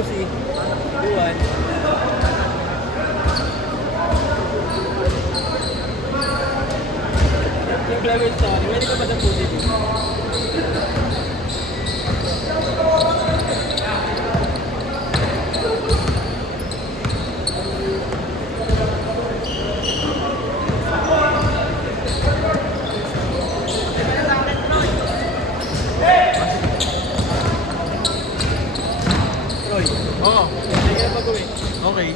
Pussy. Duan. Yung Flower Story. Pwede ka ba sa Pussy? Roy. Oo. Hindi ka na pag-uwi. Okay.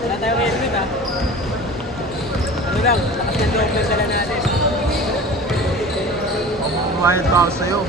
Wala tayong helmet ha. Ano lang, lakas ng loob ng dala natin. Kumayad pa ako sa'yo.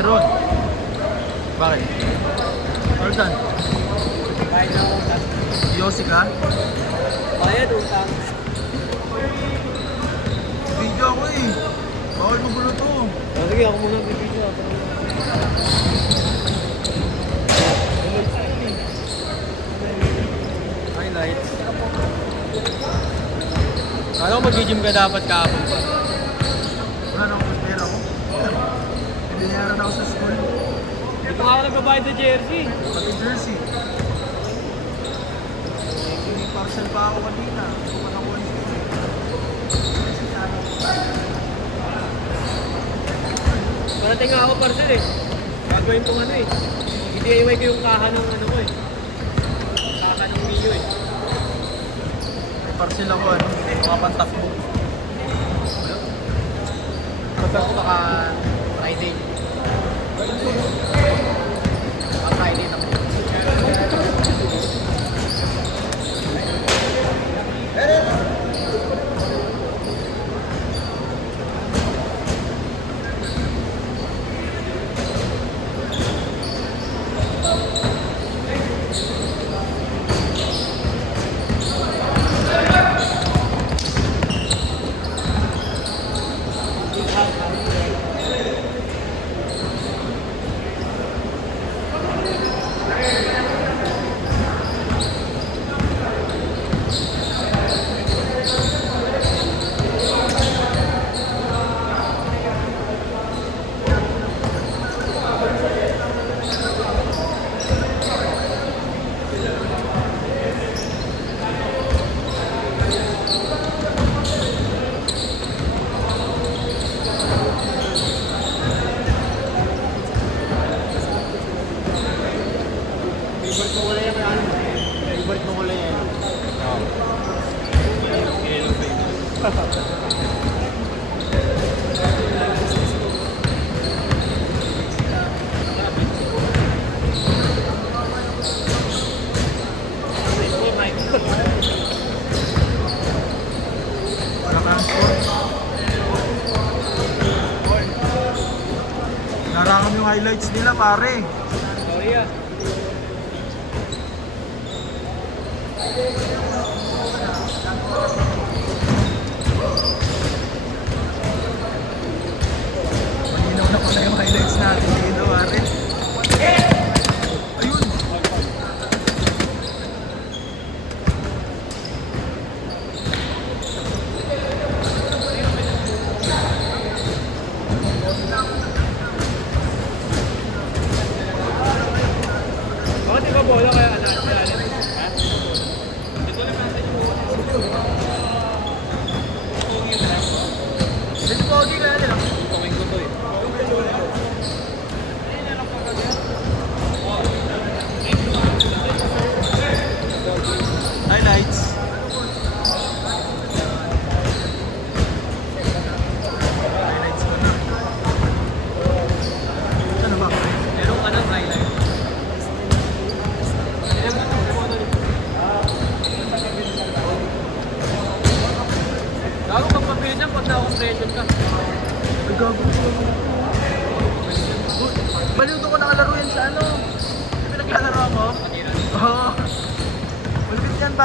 Meron. Bakit? Jordan, Bayad na utang. Yossi ka? Bayad utang. Video ako eh. Bawal magulo to. O sige, ako muna bibidyo. Highlights. Kala ko mag-gym ka dapat kahapon pa. Wala na akong pera ko. Binayaran ako sa school. Hindi ko nga ako nagbabayad sa jersey. Pati jersey. May parcel pa ako kanina. Hindi ko pa nakuha yung school. Parating nga ako parcel eh. Gagawin kong ano eh. I-DIY ko yung kaha ng ano ko eh. Kaha ng Mio eh. May parcel ako ano. Mga pantakbo. Basta ko baka Friday. Baka Friday na. Favorite mo kulay yan ano? Favorite mo kulay yan? Oo. Yellow favorite. Naka-transport. Narakam yung highlights nila pare. Sorry ah. Malinaw na pala yung highlights natin dito pare. Ayun. Bakit di ba bola kaya anak? Ha? Dito naman sa inyo. Dito pogi ka nila. Tuming ko to eh.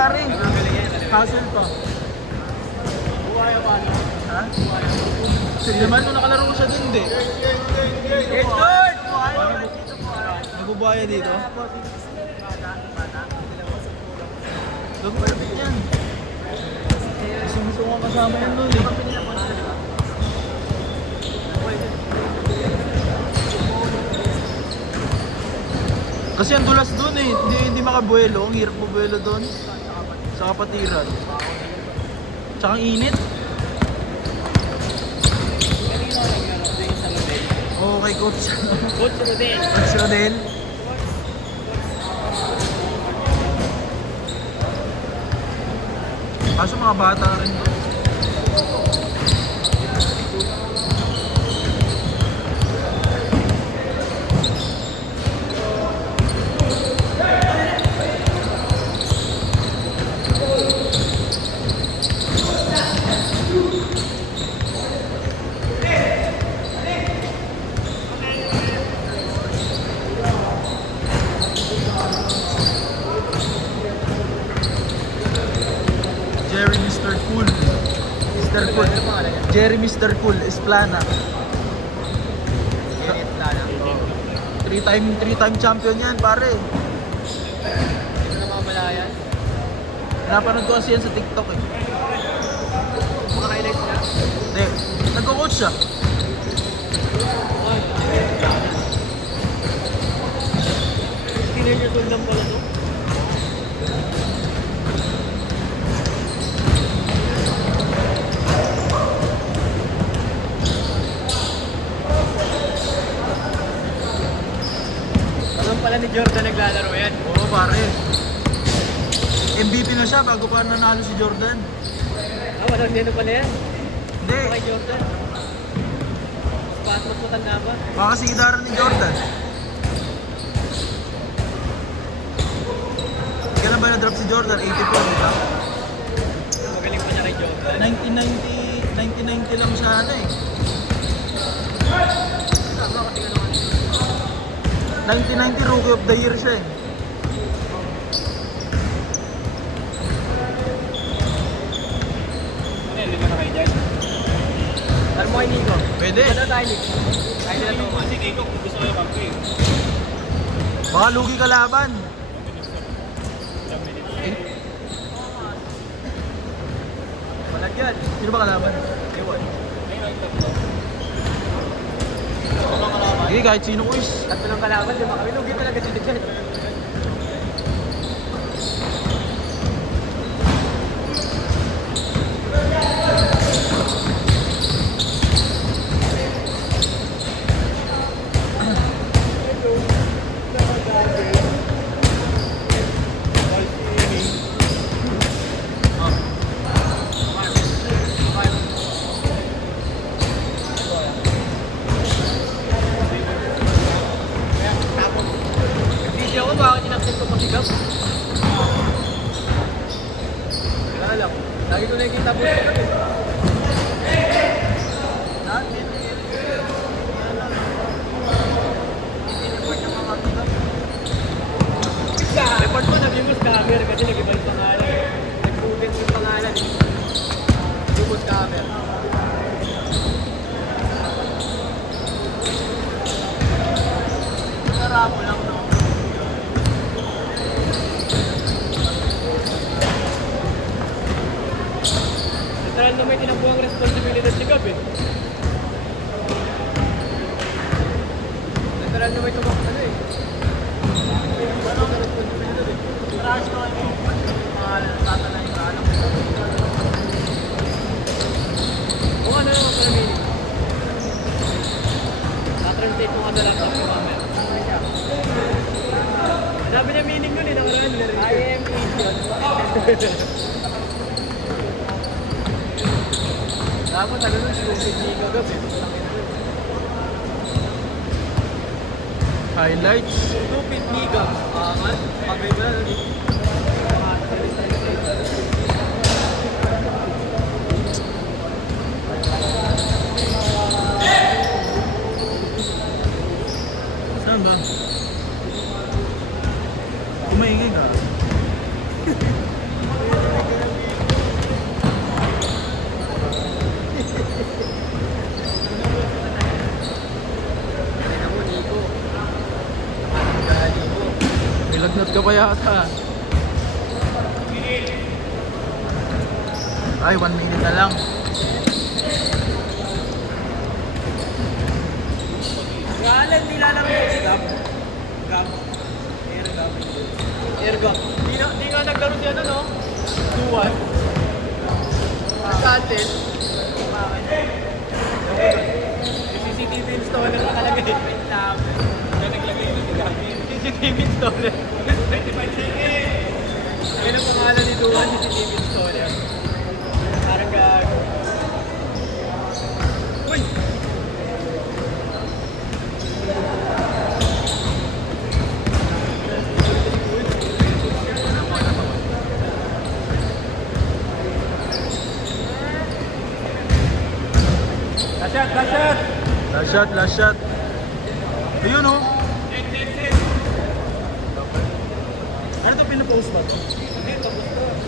pare. Magaling yan. Hassle pa. Buhaya pa. Ha? Sige naman nung nakalaro siya dun, di. It's good! Nagbubuhaya dito. Doon malapit yan. Gusto nga kasama yan doon eh. Kasi ang dulas doon eh. Hindi makabuelo. Ang hirap mabuelo doon. Sa kapatiran. Tsaka ang init. Kanino naglaro din sa Rodel? Oo, kay Coach. Coach Rodel. Coach Rodel. Kaso mga bata rin to. Jerry Mr. Cool. Mr. Cool. Jerry Mr. Cool, Esplana. Three-time champion yan, pare. Ito na mamalayan. Napanood ko kasi yan sa TikTok eh. Mga highlights na. Hindi, nagko-coach siya. Teenager kung lang pala to. Alam pala ni Jordan naglalaro yan. Oo, pare. MVP na siya bago pa nanalo si Jordan. Ah, walang nino pala yan. Hindi, Okay, Jordan. Mas matanda ba? baka si Idara ni Jordan. Kailan ba na-drop si Jordan? 84, di ba? Magaling pa niya kay Jordan. 1990 lang siya ano eh. Tama kasi nga naman. 1990 Rookie of the Year siya eh. Ano yan, lima na kayo dyan? Alam mo kay Nico? Pwede. Ano tayo, Nico? Tayo nila ito. Kasi Nico, kung gusto ko yung pag-play. Baka lugi kalaban. Malagyan. Sino ba kalaban? Ewan. Hindi, kahit sino quiz. Tatlo ng kalaban, di ba? Kami lugi talaga sila dyan. Video ko, bakit inaksin ko pasigap? Wala lang. Lagi ko nakikita po siya. Report mo, nag-use camera kasi nag-iba yung pangalan. Nag-prudent yung pangalan. Use camera. Naramo lang no. Literal na may tinabuhang responsibilidad si Gab eh. Literal na may tumak ano eh. Ano ang responsibilidad eh? Crash ko ano. Tatanay ka alam. Kung ano naman pala meaning. Na-translate mo ka na lang sa camera. Sabi niya meaning nun eh, nakaraan na rin. I am idiot. Dapat ano nun, stupid ni Gagab eh. Highlights. Stupid ni Gagab. Angat. Pagay ba na nun? Saan ba? Kumaingay ka. Lagnat ka pa yata. Ay, 1 minute na lang. Galan, nilalaro yung si Gab. Gab. Air Gab. Air Gab. Di nga naglaro si ano, no? 2-1. Nag-attend. Bakit? Yung CCTV installer nakalagay. Kaya naglagay yung Gab. CCTV installer. 25 seconds. Ayun ang pangalan ni Duan, CCTV installer. Parang gago. Uy! Last shot! Last shot, last shot. Ayun oh. Ano to, pinupost ba to? Hindi, tapos to.